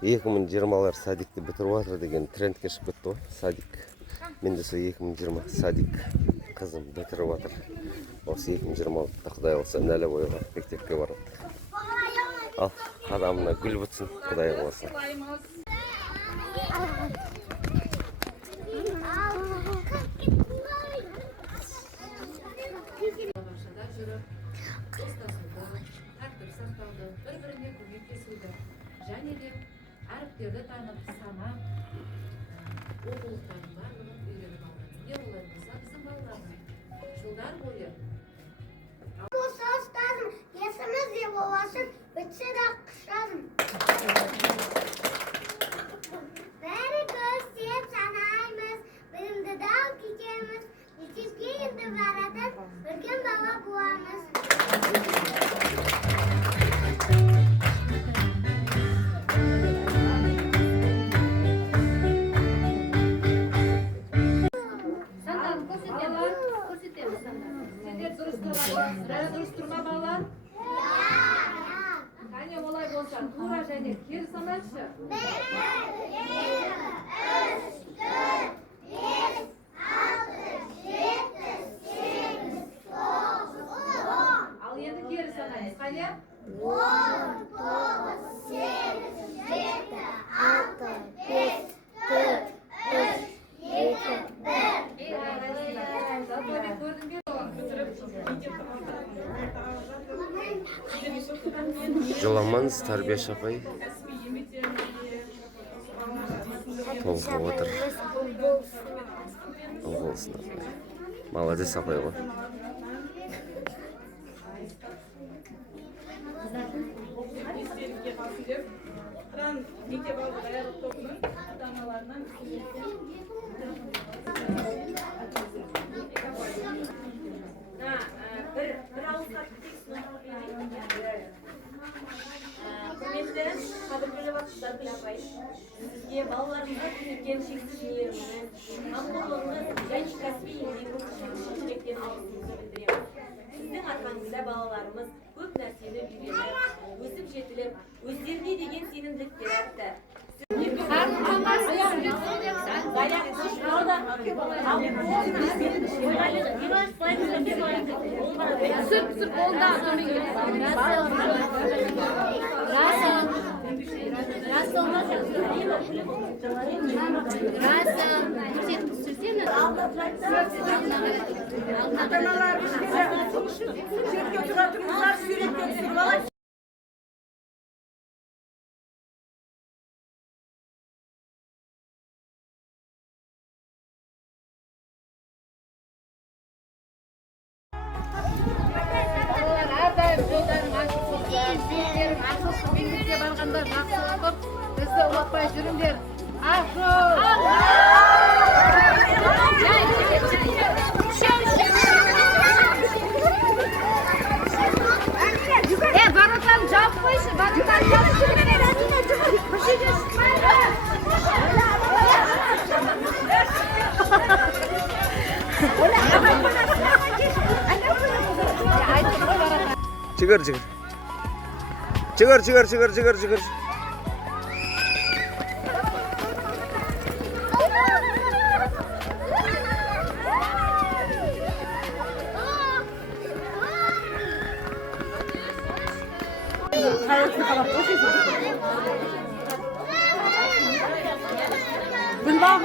2020 садикті бітіріп жатыр деген трендке шығып кетті ғой. Садик. Мен де сол 2020 садик қызым бітіріп жатыр. Осы 2020-да Құдай болса нәлі бойға мектепке барады. Ал қадамына гүл бітсін, Құдай болса. Bir-birine көмектесуді және де әріптерді танып санап оқулықтардың барлығын үйреніп алды. Не олай болса біздің балаларымыз жылдар бойы болса ұстазым, есіміз де боласын, өтсе де құшағым. Бәрі көрсет санаймыз, білімді дау кетеміз, мектепке енді баратын үлкен бала боламыз. Дұрыс тұрма балалар? Қане олай болса, тура және кері санатшы. 1, 2, 3, 4, 5, 6, 7, 8, 9, 10. Ал енді кері санаймыз. Қане? 10, 9, 8, 7, 6, 5, 4, 3, 2, 1. Жоламаңыз, тәрбиеші апай. Толқып отыр. Болсын апай. Молодец апай ғой. Sizге балаларыңызға көрсеткен шексіз мейіріміңіз, қамқорлығыңыз және кәсіби еңбегіңіз үшін шын жүректен алғысымызды білдіреміз. Сіздің арқаңызда балаларымыз көп нәрсені үйреніп, өсіп жетіліп, өздеріне деген сенімділіктер артты. Барғанда жақсы оқып, бізді ұлатпай жүріңдер. Баратан жауып қойшы, баратан жауып Çıkar çıkar. Çıkar çıkar çıkar çıkar çıkar. Gülbağ,